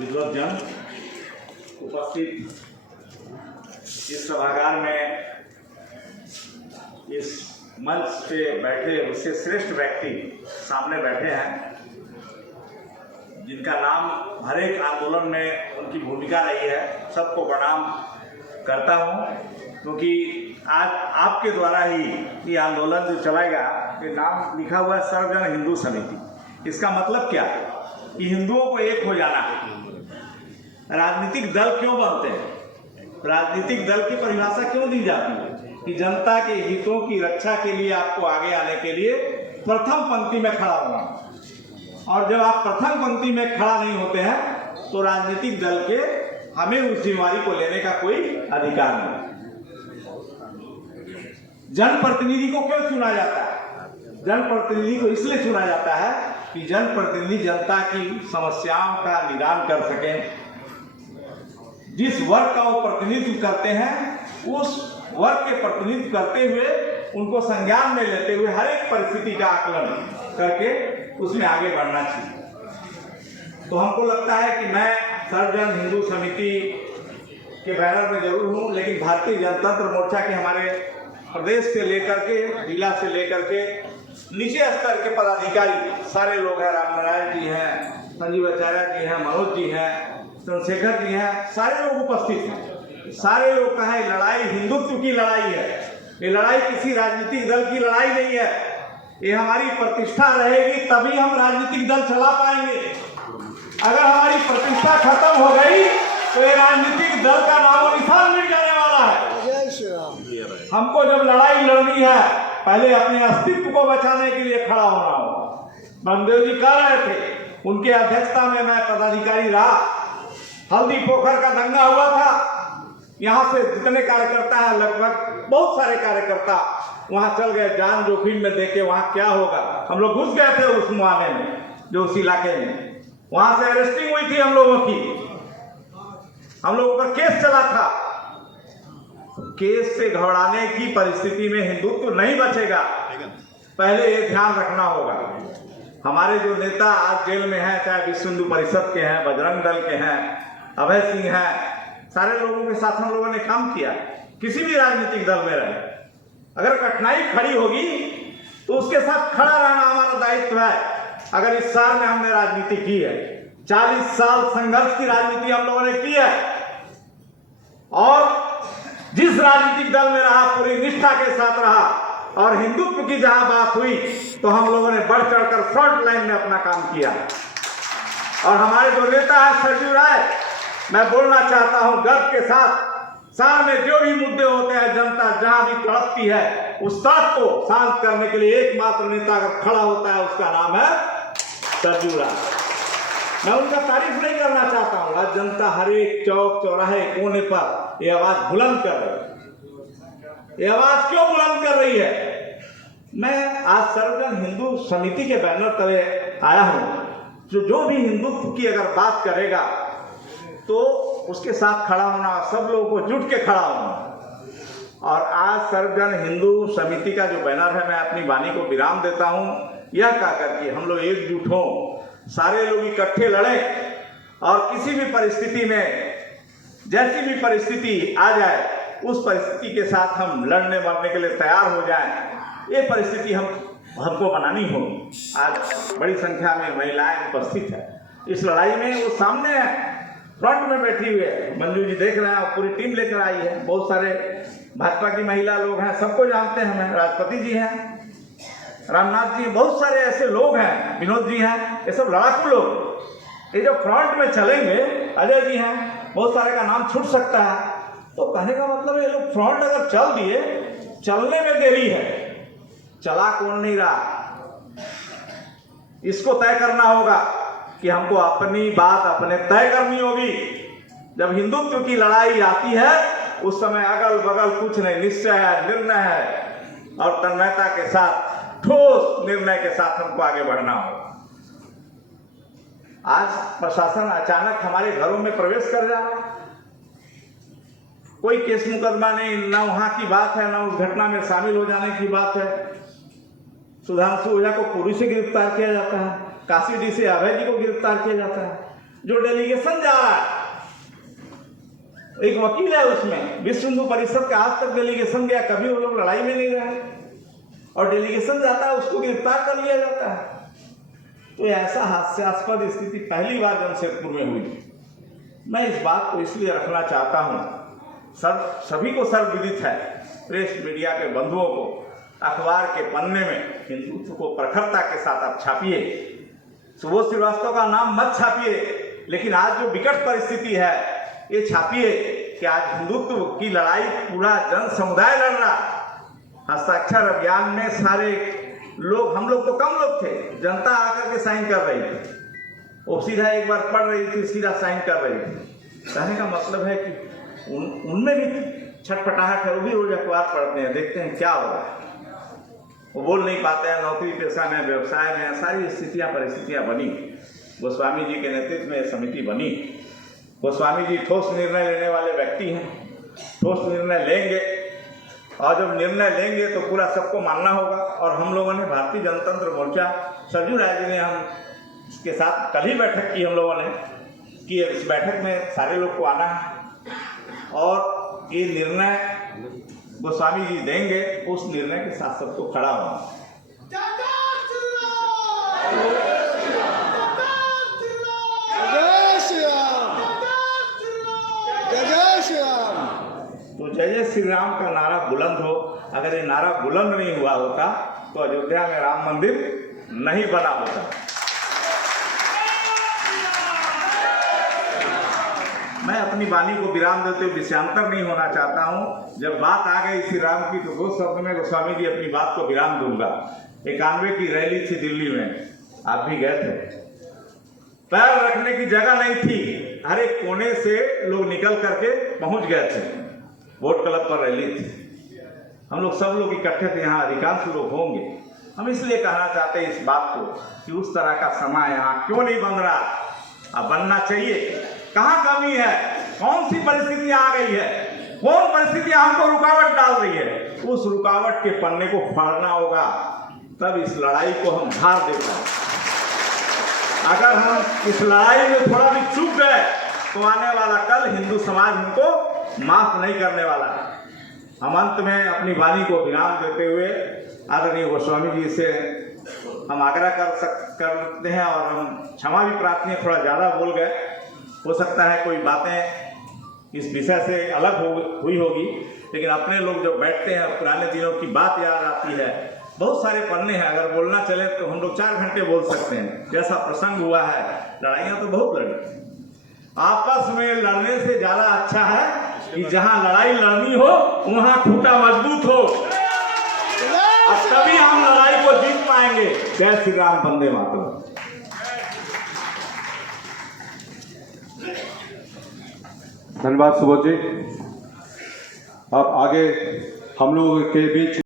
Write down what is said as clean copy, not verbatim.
विद्वद्जन उपस्थित इस सभागार में इस मंच पे बैठे उससे श्रेष्ठ व्यक्ति सामने बैठे हैं, जिनका नाम हर एक आंदोलन में उनकी भूमिका रही है। सबको प्रणाम करता हूं, क्योंकि आज आपके द्वारा ही ये आंदोलन जो चलाएगा, ये नाम लिखा हुआ है सर्वजन हिंदू समिति। इसका मतलब क्या है कि हिंदुओं को एक हो जाना है। राजनीतिक दल क्यों बनते हैं? राजनीतिक दल की परिभाषा क्यों दी जाती है कि जनता के हितों की रक्षा के लिए आपको आगे आने के लिए प्रथम पंक्ति में खड़ा होना। और जब आप प्रथम पंक्ति में खड़ा नहीं होते हैं तो राजनीतिक दल के हमें उस जिम्मेवारी को लेने का कोई अधिकार नहीं। जनप्रतिनिधि को क्यों चुना जाता है? जनप्रतिनिधि को इसलिए चुना जाता है कि जनप्रतिनिधि जनता की समस्याओं का निदान कर सकें। जिस वर्ग का वो प्रतिनिधित्व करते हैं, उस वर्ग के प्रतिनिधित्व करते हुए उनको संज्ञान में लेते हुए हर एक परिस्थिति का आकलन करके उसमें आगे बढ़ना चाहिए। तो हमको लगता है कि मैं सर्वजन हिंदू समिति के बैनर में जरूर हूँ, लेकिन भारतीय जनतंत्र मोर्चा के हमारे प्रदेश से लेकर के, जिला से लेकर के नीचे स्तर के पदाधिकारी सारे लोग हैं। रामनारायण जी हैं, संजीव आचार्य जी हैं, मनोज जी हैं, चंद्रशेखर जी हैं, सारे लोग उपस्थित हैं। सारे लोग कहा है लड़ाई हिंदुत्व की लड़ाई है। ये लड़ाई किसी राजनीतिक दल की लड़ाई नहीं है। ये हमारी प्रतिष्ठा रहेगी तभी हम राजनीतिक दल चला पाएंगे। अगर हमारी प्रतिष्ठा खत्म हो गई तो ये राजनीतिक दल का नामो निशान मिट जाने वाला है। जय श्री राम। हमको जब लड़ाई लड़नी है, पहले अपने अस्तित्व को बचाने के लिए खड़ा होना होगा। ब्रह्मदेव जी कह रहे थे, उनके अध्यक्षता में मैं पदाधिकारी रहा। हल्दी पोखर का दंगा हुआ था, यहाँ से जितने कार्यकर्ता हैं, लगभग बहुत सारे कार्यकर्ता वहां चल गए, जान जोखिम में देके वहां क्या होगा। हम लोग घुस गए थे उस मुआने में, जो उस इलाके में। वहां से अरेस्टिंग हुई थी हम लोगों की, हम लोगों पर केस चला था। केस से घबराने की परिस्थिति में हिंदुत्व नहीं बचेगा। पहले ये ध्यान रखना होगा। हमारे जो नेता आज जेल में हैं, चाहे विश्व हिंदू परिषद के हैं, बजरंग दल के हैं, अभय सिंह हैं, सारे लोगों के साथ हम लोगों ने काम किया। किसी भी राजनीतिक दल में रहे, अगर कठिनाई खड़ी होगी तो उसके साथ खड़ा रहना हमारा दायित्व है। अगर इस साल में हमने राजनीति की है, 40 साल संघर्ष की राजनीति हम लोगों ने की है, और जिस राजनीतिक दल में रहा पूरी निष्ठा के साथ रहा, और हिंदुत्व की जहां बात हुई तो हम लोगों ने बढ़ चढ़कर फ्रंट लाइन में अपना काम किया। और हमारे जो नेता है सरजू राय, मैं बोलना चाहता हूं गर्व के साथ, साल में जो भी मुद्दे होते हैं, जनता जहां भी तड़पती है, उस तड़प को शांत करने के लिए एकमात्र नेता अगर खड़ा होता है, उसका नाम है सरजू राय। मैं उनका तारीफ नहीं करना चाहता हूं। आज जनता हर एक चौक चौराहे कोने पर ये आवाज बुलंद कर रही है। ये आवाज क्यों बुलंद कर रही है? मैं आज सर्वजन हिंदू समिति के बैनर तले आया हूं। जो भी हिंदुत्व की अगर बात करेगा तो उसके साथ खड़ा होना, सब लोगों को जुट के खड़ा होना। और आज सर्वजन हिंदू समिति का जो बैनर है, मैं अपनी वाणी को विराम देता हूं, यह कहकर कि हम लोग एकजुट हों, सारे लोग इकट्ठे लड़ें, और किसी भी परिस्थिति में, जैसी भी परिस्थिति आ जाए, उस परिस्थिति के साथ हम लड़ने मरने के लिए तैयार हो जाएं। ये परिस्थिति हमको बनानी होगी। आज बड़ी संख्या में महिलाएं उपस्थित है इस लड़ाई में। वो सामने फ्रंट में बैठी हुई है, मंजू जी देख रहे हैं, पूरी टीम लेकर आई है। बहुत सारे भाजपा की महिला लोग हैं, सबको जानते हैं हमें, राष्ट्रपति जी हैं, रामनाथ जी, बहुत सारे ऐसे लोग हैं, विनोद जी हैं, ये सब लड़ाकू लोग। ये जो फ्रंट में चलेंगे, अजय जी हैं, बहुत सारे का नाम छूट सकता है। तो कहने का मतलब है, ये लोग फ्रंट अगर चल दिए, चलने में देरी है, चला कौन नहीं रहा, इसको तय करना होगा कि हमको अपनी बात अपने तय करनी होगी। जब हिंदुत्व की लड़ाई आती है, उस समय अगल बगल कुछ नहीं, निश्चय है, निर्णय है, और तन्मयता के साथ, ठोस निर्णय के साथ हमको आगे बढ़ना होगा। आज प्रशासन अचानक हमारे घरों में प्रवेश कर जाए, कोई केस मुकदमा नहीं, ना वहां की बात है, ना उस घटना में शामिल हो जाने की बात है। सुधांशु ओझा को पुरी से गिरफ्तार किया जाता है, काशी डी से अभय जी को गिरफ्तार किया जाता है। जो डेलीगेशन जा रहा है, एक वकील है उसमें, विश्व हिंदू परिषद का आज तक डेलीगेशन गया, कभी वो लोग लड़ाई में नहीं रहे, और डेलीगेशन जाता है उसको गिरफ्तार कर लिया जाता है। तो ऐसा हास्यास्पद स्थिति पहली बार जमशेदपुर में हुई। मैं इस बात को इसलिए रखना चाहता हूँ, सभी को सर्वविदित है, प्रेस मीडिया के बंधुओं को, अखबार के पन्ने में हिंदुत्व को प्रखरता के साथ आप छापिए, सुबोध श्रीवास्तव का नाम मत छापिए, लेकिन आज जो विकट परिस्थिति है ये छापिए कि आज हिंदुत्व की लड़ाई पूरा जन समुदाय लड़ रहा। हस्ताक्षर अभियान में सारे लोग, हम लोग तो कम लोग थे, जनता आकर के साइन कर रही थी, वो सीधा एक बार पढ़ रही थी, सीधा साइन कर रही थी। कहने का मतलब है कि उनमें भी छटपटाहट है, वो भी रोज अखबार पढ़ते हैं, देखते हैं क्या हो रहा है, वो बोल नहीं पाते हैं, नौकरी पेशा में, व्यवसाय में, सारी स्थितियाँ परिस्थितियाँ बनी। गोस्वामी जी के नेतृत्व में समिति बनी। गोस्वामी जी ठोस निर्णय लेने वाले व्यक्ति हैं, ठोस निर्णय लेंगे, और जब निर्णय लेंगे तो पूरा सबको मानना होगा। और हम लोगों ने भारतीय जनतंत्र मोर्चा, सरजू राय जी ने हम इसके साथ कल ही बैठक की हम लोगों ने कि इस बैठक में सारे लोग को आना है और ये निर्णय गोस्वामी जी देंगे, उस निर्णय के साथ सबको खड़ा होना। तो जय जय श्री राम का नारा बुलंद हो। अगर ये नारा बुलंद नहीं हुआ होता तो अयोध्या में राम मंदिर नहीं बना होता। मैं अपनी वाणी को विराम देते हुए विषयांतर नहीं होना चाहता हूँ। जब बात आ गई श्री राम की तो 2 शब्द में गोस्वामी जी अपनी बात को विराम दूंगा। 91 की रैली थी दिल्ली में, आप भी गए थे, पैर रखने की जगह नहीं थी, हर एक कोने से लोग निकल करके पहुंच गए थे। वोट क्लब पर रैली थी, हम लोग सब लोग इकट्ठे थे, यहाँ अधिकांश लोग होंगे। हम इसलिए कहना चाहते हैं इस बात को कि उस तरह का समय यहाँ क्यों नहीं बन रहा, अब बनना चाहिए। कहाँ कमी है, कौन सी परिस्थिति आ गई है, कौन परिस्थितियां हमको रुकावट डाल रही है, उस रुकावट के पन्ने को फाड़ना होगा, तब इस लड़ाई को हम हार दे पाएंगे। अगर हम इस लड़ाई में थोड़ा भी चूक गए तो आने वाला कल हिंदू समाज हमको माफ नहीं करने वाला है। हम अंत में अपनी वाणी को विराम देते हुए आदरणीय गोस्वामी जी से हम आग्रह करते हैं और हम क्षमा भी प्रार्थना, थोड़ा ज़्यादा बोल गए, हो सकता है कोई बातें इस विषय से अलग हुई होगी, लेकिन अपने लोग जब बैठते हैं पुराने दिनों की बात याद आती है। बहुत सारे पन्ने हैं, अगर बोलना चले तो हम लोग 4 घंटे बोल सकते हैं। जैसा प्रसंग हुआ है, लड़ाइयाँ तो बहुत लड़ी, आपस में लड़ने से ज़्यादा अच्छा है कि जहाँ लड़ाई लड़नी हो वहाँ खूंटा मजबूत हो, और तभी हम लड़ाई को जीत पाएंगे। जय श्री राम, वंदे मातरम। धन्यवाद सुबोध जी। अब आगे हम लोग के बीच